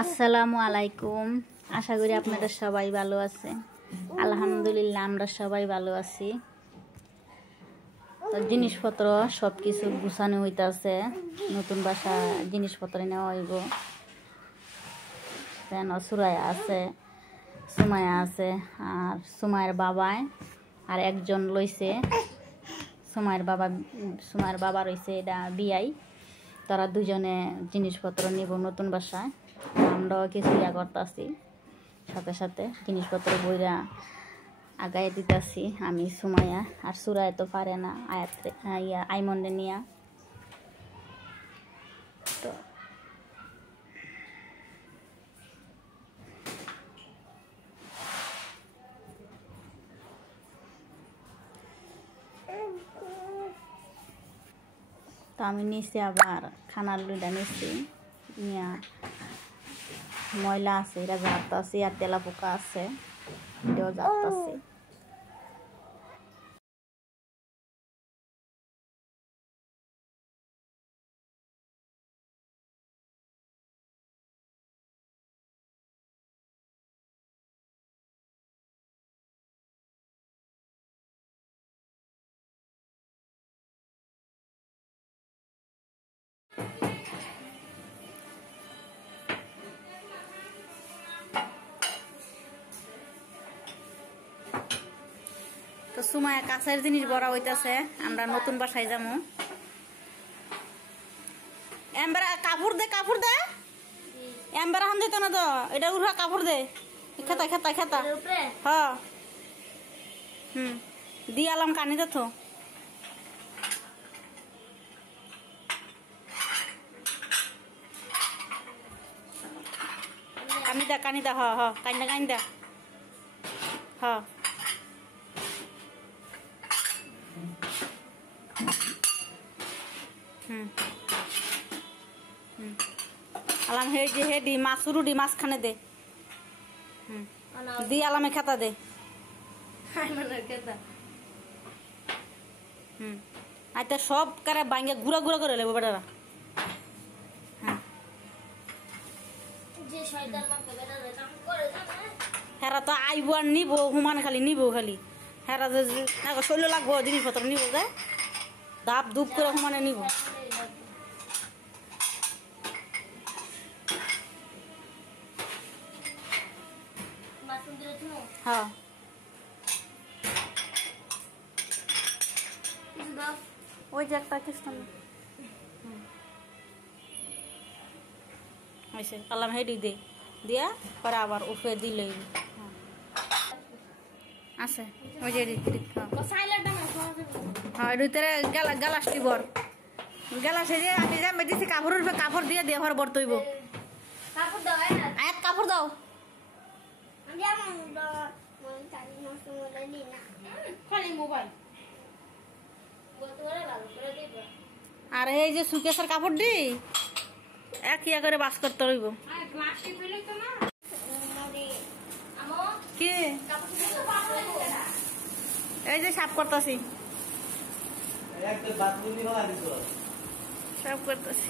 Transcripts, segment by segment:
আসসালামু আলাইকুম। আশা করি আপনারা সবাই ভালো আছেন। আলহামদুলিল্লাহ আমরা সবাই ভালো আছি। তো জিনিসপত্র সব কিছু গুছানো হইতাছে, নতুন বাসা জিনিসপত্র নেওয়া হইব। সুরায়া আছে, সুমায়া আছে, আর সুমায়ের বাবায় আর একজন লইছে। সুমায়ের বাবা রইছে এটা বিয়াই। তারা দুজনে জিনিসপত্র নিব নতুন বাসায়। আমরাও কিছু ইয়া করতেছি, সাথে সাথে জিনিসপত্র বইরা আগায় দিতেছি। আমি সুমাইয়া আর সুরায় তো পারে না আইমন্ডে নিয়া। তো তো আমি নিচে আবার খানার লুইটা নিচ্ছি নিয়া। ময়লা আছে এটা ঝাড়তাছি, আর তেলা পোকা আছে এটাও ঝাড়তাছি। তো সুমায়া কাছের জিনিস বড় হইতাছে, আমরা নতুন বাসায় যাবো। এমবারা কাপড় দে এমবারা হান দিত না তো, এটা উঠা কাপড় দে। খেতা হ্যাঁ দিয়ে আলাম কানি তো কানি দা কানি দা আলাম হেডি মাছ রুডি মাছ খানে দে দি আলামে খেতা দে আচ্ছা সব কারে বাঙ্গে গুড়া গুড়া করে লেবো বেটারা। হেরা তো আইব আর নিব হুমান খালি হেরা শৈল লাগবো জিনিসপত্র নিব যে ধাপ ধুপ করে হুমানে নিব। হ্যাঁ ওই যে একটা কিস্তান হয়েছে আলাম হেডি দে দিয়া পরে আবার উঠে দিলে আছে ওই যে হ্যাঁ ভিতরে গালাস দিবর গালাসে যে আমি যা মেদিছি কাপড়ের উপরে কাপড় দিয়ে দিয়ে ঘর বর তৈব কাপড় দাও। আর এই যে সুকেশের কাপড় দি এক ইয়া করে বাস করতে হইব। কি এই যে সাফ করতেছি সাফ করতেছি।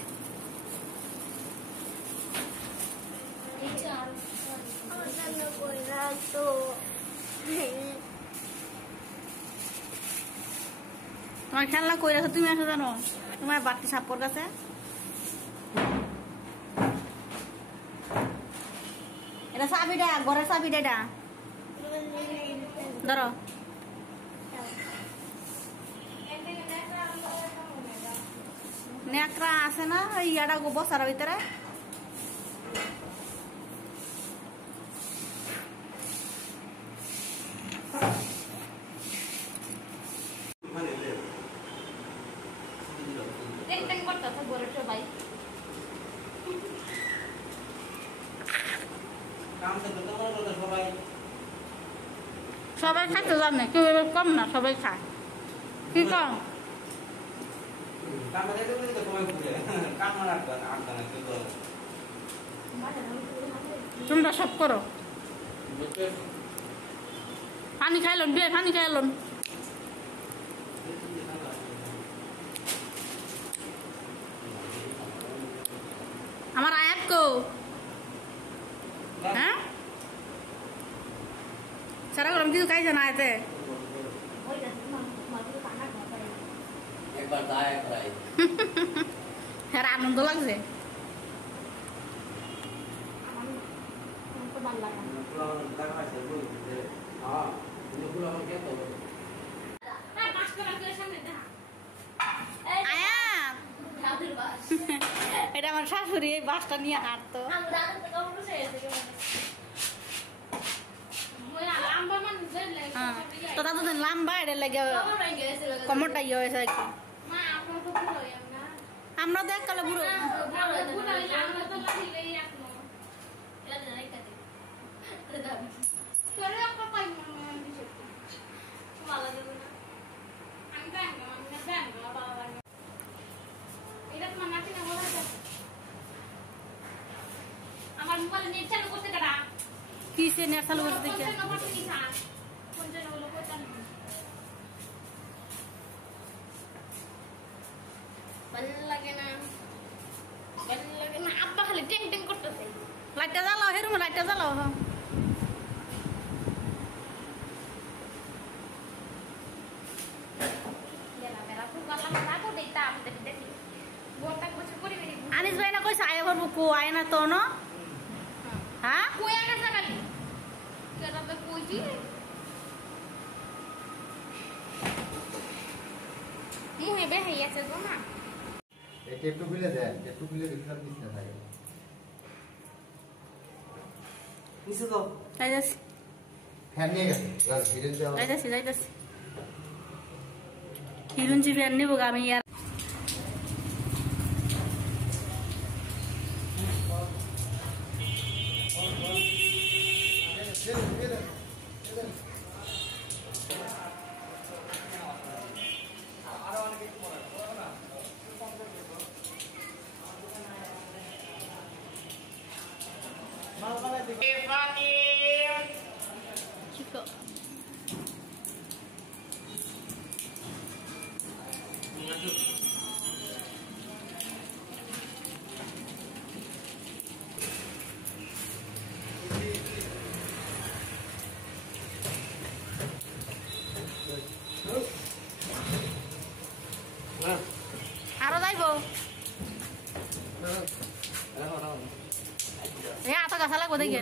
তোমার খেলনা কই রাখো তুমি আসো জানো তোমার বাড়তি সাপর কাছে এটা চাবিটা ঘরের চাবিটা এটা ধরো নেকড়া আছে না ইয়াটা বসার ভিতরে সবাই খাইতে জানে কেউ কম না, সবাই খায়। কি কম তোমরা সব করো। পানি খাইলন বিয়ে পানি খাইলন को हाँ सारा गरम की तो कहीं जाना है थे एक बार दाए कराई यार आनंद लग से এটা আমার শাশুড়ি এই বাসটা নিয়ে হাঁটতো তো তা তো লাম্বা এটা লাগে কমরটা ইয়ে হয়েছে আর কি আমরা তো এককালে বুড়ো আমার মোবাইলে নেট চালু করতে কাটা কিসে নেট চালু করতে দেখে আব্বা খালি টেং টেং করতেছে লাইটটা জ্বালাও হেরুম লাইটটা জ্বালাও হ্যাঁ আনিস ভাই না কইছে আয় করবো কো আয় না তো না হ্যাঁ কোয়া গেছে খালি কেটাতে কইছি মুহে বেহাই আছে তো না এই টেপটু খুলে দেন টেপটু খুলে রিফার দিতে থাকে নিচে দাও যাইতাছি ফ্যান নিয়ে গেছে গাছ ফিরে যাও যাইতাছি হিরুঞ্জি ফ্যান নিবো আমি ইয়ার Chico. আরো যাইবো এত গাছা লাগবো দেখে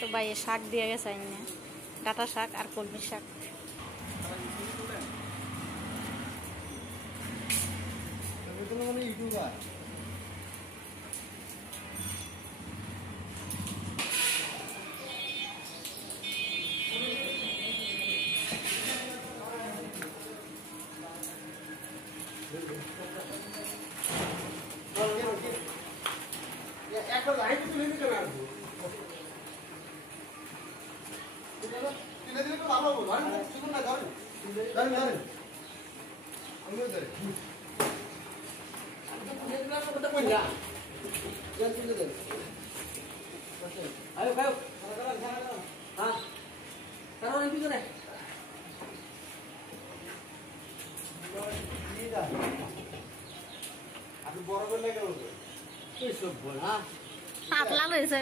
তো ভাই শাক দিয়ে গেছে আইনে ডাটা শাক আর কলমি শাক একবার লাইট তুলে দিতে পারবো তুলে দিলে তো ভালো হবে ধরেন শুনুন না ধরেন ধরেন ধরেন আমিও ধরেন আয়ো খাও হ্যাঁ কারণ এই পিছনে আপনি বড় করলে কেন এইসব বল হ্যাঁ পাতলা হয়েছে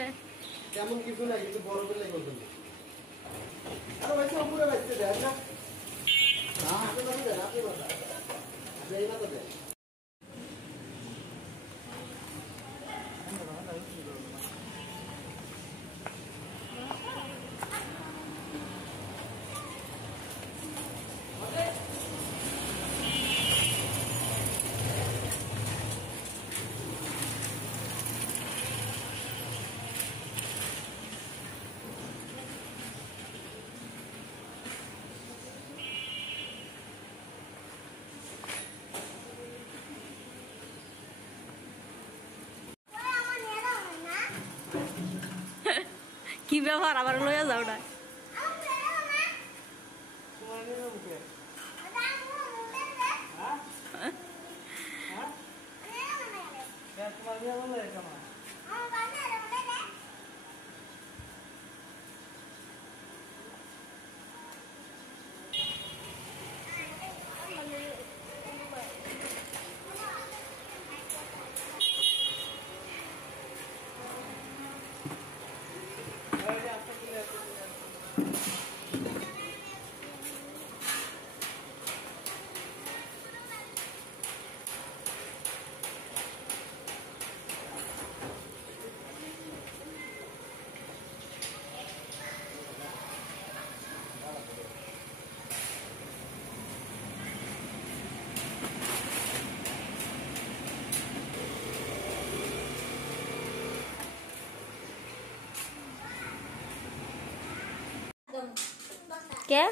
তেমন কিছু না কিন্তু বড় করলে কেন আরে ভাই সব পুরো বাচ্চা দেন না আপনি বাচ্চা দেন আপনি বাচ্চা আপনি এই মাথা দেন কি ব্যাপার আবার লইয়া যাও না তোমার নিয়ে যাবো কে? হ্যাঁ তোমার নিয়ে যাবো না কেমন? কে